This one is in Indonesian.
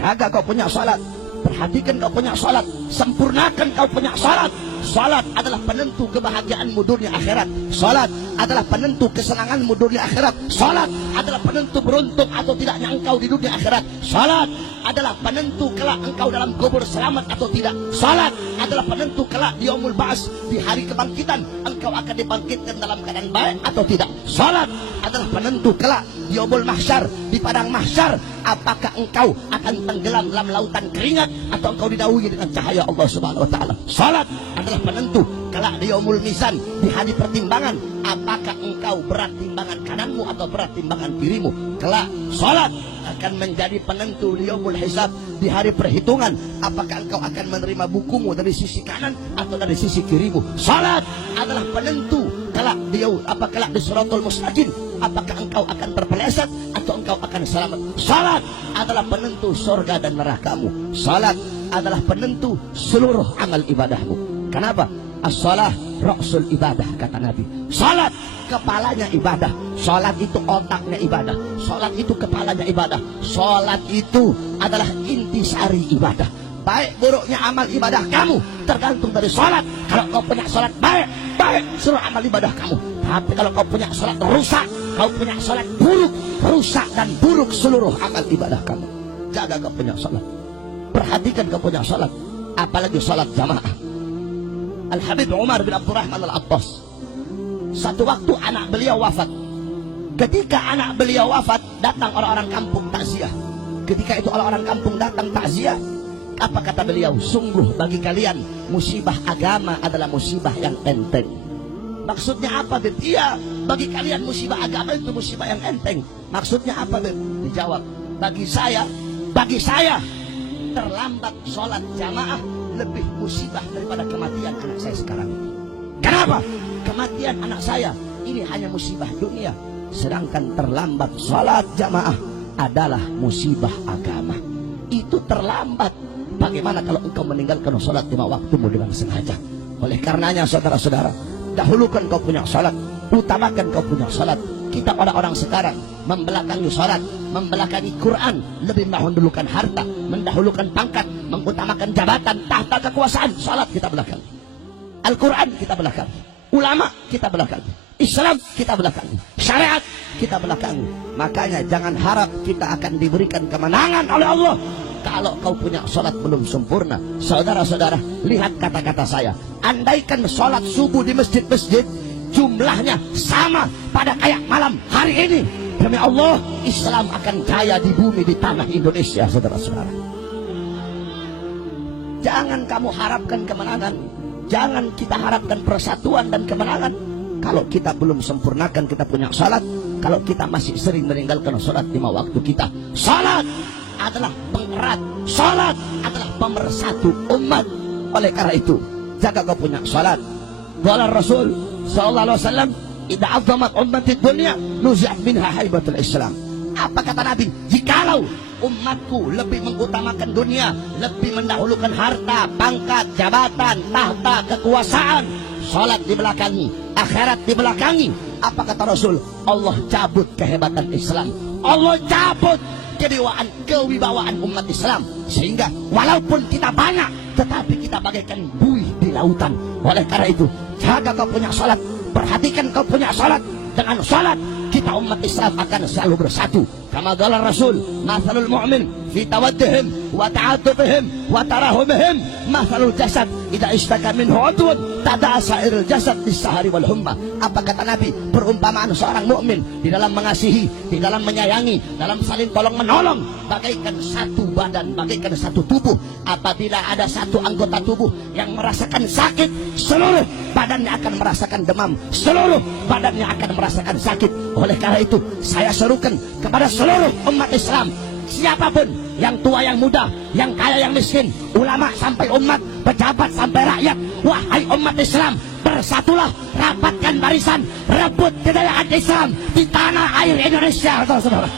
Jaga kau punya salat, perhatikan kau punya salat, sempurnakan kau punya salat. Salat adalah penentu kebahagiaanmu dunia akhirat. Salat adalah penentu kesenanganmu dunia akhirat. Salat adalah penentu beruntung atau tidaknya engkau di dunia akhirat. Salat adalah penentu kelak engkau dalam kubur selamat atau tidak. Salat adalah penentu kelak di yaumul ba'ats, di hari kebangkitan, engkau akan dibangkitkan dalam keadaan baik atau tidak. Salat adalah penentu kelak di yaumul mahsyar, di padang mahsyar, apakah engkau akan tenggelam dalam lautan keringat atau engkau didahului dengan cahaya Allah Subhanahu wa taala. Salat adalah penentu kelak di yaumul mizan, di hari pertimbangan, apakah engkau berat timbangan kananmu atau berat timbangan kirimu. Kelak salat akan menjadi penentu di yaumul hisab, di hari perhitungan, apakah engkau akan menerima bukumu dari sisi kanan atau dari sisi kirimu. Salat adalah penentu kelak kelak di siratal mustaqim, apakah engkau akan terpeleset atau engkau akan selamat. Salat adalah penentu surga dan nerakamu. Salat adalah penentu seluruh amal ibadahmu. Kenapa? As-salah ra'sul ibadah, kata Nabi. Salat kepalanya ibadah. Salat itu otaknya ibadah. Salat itu kepalanya ibadah. Salat itu adalah intisari ibadah. Baik buruknya amal ibadah kamu tergantung dari salat. Kalau kau punya salat baik, baik seluruh amal ibadah kamu. Tapi kalau kau punya salat rusak, kau punya salat buruk, rusak dan buruk seluruh amal ibadah kamu. Jaga kau punya salat, perhatikan kau punya salat, apalagi salat jamaah. Al-Habib Umar bin Abdurrahman Al-Attas, satu waktu anak beliau wafat. Ketika anak beliau wafat, datang orang-orang kampung takziah. Ketika itu orang-orang kampung datang takziah, apa kata beliau? Sungguh bagi kalian musibah agama adalah musibah yang enteng. Maksudnya apa, Beb? Iya, bagi kalian musibah agama itu musibah yang enteng. Maksudnya apa, Beb? Dijawab, bagi saya terlambat sholat jamaah lebih musibah daripada kematian anak saya sekarang. Kenapa? Kematian anak saya ini hanya musibah dunia, sedangkan terlambat sholat jamaah adalah musibah agama. Itu terlambat. Bagaimana kalau engkau meninggalkan sholat lima waktumu dengan sengaja? Oleh karenanya saudara-saudara, dahulukan kau punya sholat, utamakan kau punya sholat. Kita orang-orang sekarang membelakangi sholat, membelakangi Quran, lebih mendahulukan harta, mendahulukan pangkat, mengutamakan jabatan, tahta kekuasaan. Sholat kita belakang, Al-Quran kita belakang, ulama kita belakang, Islam kita belakang, syariat kita belakang. Makanya jangan harap kita akan diberikan kemenangan oleh Allah kalau kau punya sholat belum sempurna. Saudara-saudara, lihat kata-kata saya. Andaikan sholat subuh di masjid-masjid jumlahnya sama pada kayak malam hari ini, demi Allah Islam akan jaya di bumi, di tanah Indonesia. Saudara-saudara, jangan kamu harapkan kemenangan, jangan kita harapkan persatuan dan kemenangan kalau kita belum sempurnakan kita punya salat, kalau kita masih sering meninggalkan salat lima waktu kita. Salat adalah pengerat, salat adalah pemersatu umat. Oleh karena itu, jaga kau punya salat. Qala Rasul sallallahu alaihi wasallam, "Idza 'azzamat ummati dunya, nuzi'at minha haibatul Islam." Apa kata Nabi? Jikalau umatku lebih mengutamakan dunia, lebih mendahulukan harta, pangkat, jabatan, tahta, kekuasaan, salat dibelakangi, akhirat dibelakangi, apa kata Rasul? Allah cabut kehebatan Islam, Allah cabut kewibawaan umat Islam, sehingga walaupun kita banyak tetapi kita bagaikan buih di lautan. Oleh karena itu, jaga kau punya salat, perhatikan kau punya salat. Dengan salat kita umat Islam akan selalu bersatu. Kama qala Rasul, mathalul mu'min fi tawaddihim wa ta'atufihim wa tarahumihim mathalul jasad idza ishtaka minhu 'udwun tada'a sa'irul jasad bis-sahari wal humma. Apa kata Nabi? Perumpamaan seorang mukmin di dalam mengasihi, di dalam menyayangi, dalam saling tolong menolong, bagaikan satu badan, bagaikan satu tubuh. Apabila ada satu anggota tubuh yang merasakan sakit, seluruh badannya akan merasakan demam, seluruh badannya akan merasakan sakit. Oleh karena itu, saya serukan kepada seluruh umat Islam, siapapun, yang tua yang muda, yang kaya yang miskin, ulama sampai umat, pejabat sampai rakyat, wahai umat Islam, bersatulah, rapatkan barisan, rebut kejayaan Islam di tanah air Indonesia. Saudara-saudara,